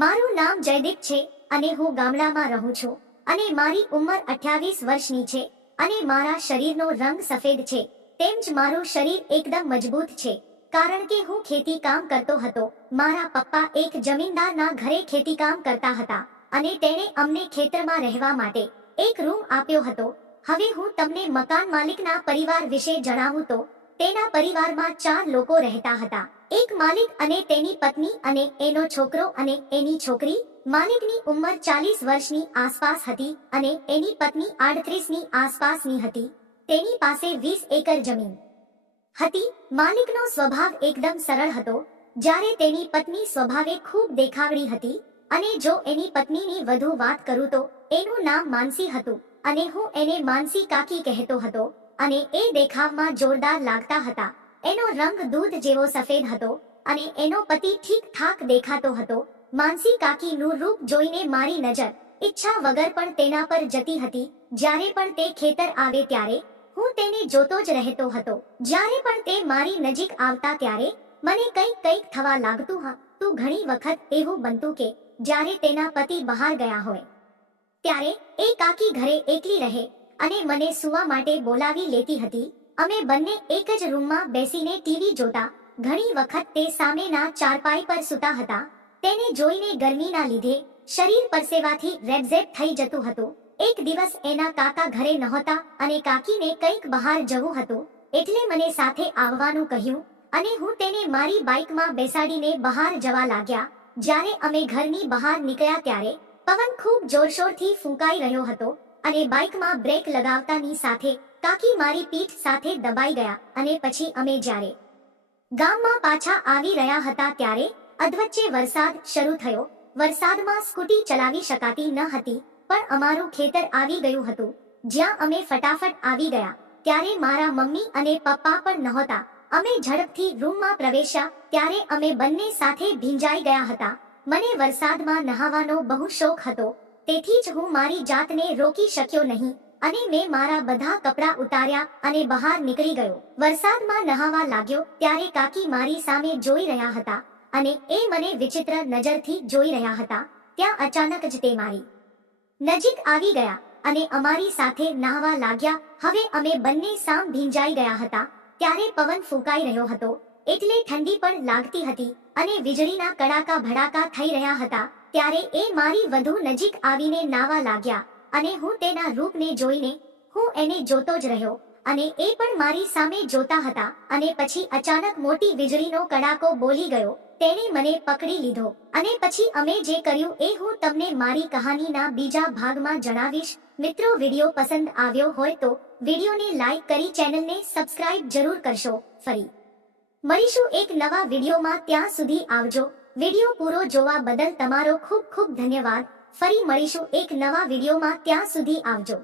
મારું નામ જયદીપ છે અને હું ગામડામાં રહું છું અને મારી ઉંમર 28 વર્ષની છે અને મારા શરીરનો રંગ સફેદ છે. તેમ જ મારું શરીર એકદમ મજબૂત છે કારણ કે હું ખેતી કામ કરતો હતો. મારા પપ્પા એક જમીનદારના ઘરે ખેતી કામ કરતા હતા અને તેણે અમને ખેતરમાં રહેવા માટે એક રૂમ આપ્યો હતો. હવે હું તમને મકાન માલિકના પરિવાર વિશે જણાવું તો તેના પરિવારમાં 4 લોકો રહેતા હતા. એક માલિક અને તેની પત્ની અને એનો છોકરો અને એની છોકરી. માલિકની ઉંમર 40 વર્ષની આસપાસ હતી અને એની પત્ની 38ની આસપાસની હતી. તેની પાસે 20 એકર જમીન હતી. માલિકનો સ્વભાવ એકદમ સરળ હતો, જ્યારે તેની પત્ની સ્વભાવે ખૂબ દેખાવડી હતી. અને જો એની પત્નીની વધુ વાત કરું તો એનું નામ માનસી હતું અને હું એને માનસી કાકી કહેતો હતો અને એ દેખાવમાં જોરદાર લાગતા હતા. એનો રંગ દૂધ જેવો સફેદ હતો અને એનો પતિ ઠીક ઠાક દેખાતો હતો. માનસી કાકીનું રૂપ જોઈને મારી નજર ઈચ્છા વગર પણ તેના પર જતી હતી. જ્યારે પણ તે ખેતર આવે ત્યારે હું તેને જોતો જ રહેતો હતો. જ્યારે પણ તે મારી નજીક આવતા ત્યારે મને કંઈક થવા લાગતું હતું. ઘણી વખત એવું બનતું કે જ્યારે તેના પતિ બહાર ગયા હોય ત્યારે એ કાકી ઘરે એકલી રહે અને મને સૂવા માટે બોલાવી લેતી હતી. અમે બંને એક જ રૂમમાં બેસીને ટીવી જોતા. ઘણી વખત તે સામેના ચારપાઈ પર સૂતા હતા. તેને જોઈને ગરમીના લીધે શરીર પરસેવાથી રેબઝેબ થઈ જતું હતું. એક દિવસ એના કાકા ઘરે નહોતા અને કાકીને કંઈક બહાર જવું હતું એટલે મને સાથે આવવાનું કહ્યું અને હું તેને મારી બાઇકમાં બેસાડીને બહાર જવા લાગ્યા. જ્યારે અમે ઘરની બહાર નીકળ્યા ત્યારે પવન ખૂબ જોરશોરથી ફૂંકાઈ રહ્યો હતો અને બાઇકમાં બ્રેક લગાવતાની સાથે કાકી મારી પીઠ સાથે દબાઈ ગયા. અને પછી અમે જ્યારે ગામમાં પાછા આવી રહ્યા હતા ત્યારે અધવચ્ચે વરસાદ શરૂ થયો. વરસાદમાં સ્કૂટી ચલાવી શકાતી ન હતી પણ અમારું ખેતર આવી ગયું હતું જ્યાં અમે ફટાફટ આવી ગયા. ત્યારે મારા મમ્મી અને પપ્પા પણ નહોતા. અમે ઝડપથી રૂમમાં પ્રવેશ્યા ત્યારે અમે બંને સાથે ભીંજાઈ ગયા હતા. મને વરસાદમાં નહાવાનો બહુ શોખ હતો, તેથી જ હું મારી જાતને રોકી શક્યો નહીં અને મેં મારા બધા કપડાં ઉતાર્યા અને બહાર નીકળી ગયો. વરસાદમાં નહાવા લાગ્યો ત્યારે કાકી મારી સામે જોઈ રહ્યા હતા અને એ મને વિચિત્ર નજરથી જોઈ રહ્યા હતા. ત્યાં અચાનક જ તે મારી નજીક આવી ગયા અને અમારી સાથે નહાવા લાગ્યા. હવે અમે બંને સામ ભીંજાઈ ગયા હતા. ત્યારે પવન ફૂંકાઈ રહ્યો હતો એટલે ઠંડી પણ લાગતી હતી અને વીજળીના કડાકા ભડાકા થઈ રહ્યા હતા. ત્યારે એ મારી વધુ નજીક આવીને નાવા લાગ્યા અને હું તેના રૂપને જોઈને હું એને જોતો જ રહ્યો અને એ પણ મારી સામે જોતા હતા. અને પછી અચાનક મોટી વીજળીનો કડાકો બોલી ગયો. તેણે મને પકડી લીધો અને પછી અમે જે કર્યું એ હું તમને મારી કહાનીના બીજા ભાગમાં જણાવીશ. મિત્રો, વિડીયો પસંદ આવ્યો હોય તો વિડીયોને લાઈક કરી ચેનલને સબસ્ક્રાઇબ જરૂર કરશો. ફરી મળીશું એક નવા વિડીયોમાં. ત્યાં સુધી આવજો. વિડીયો પૂરો જોવા બદલ તમારો ખૂબ ખૂબ ધન્યવાદ. ફરી મળીશું એક નવા વિડીયોમાં. ત્યાં સુધી આવજો.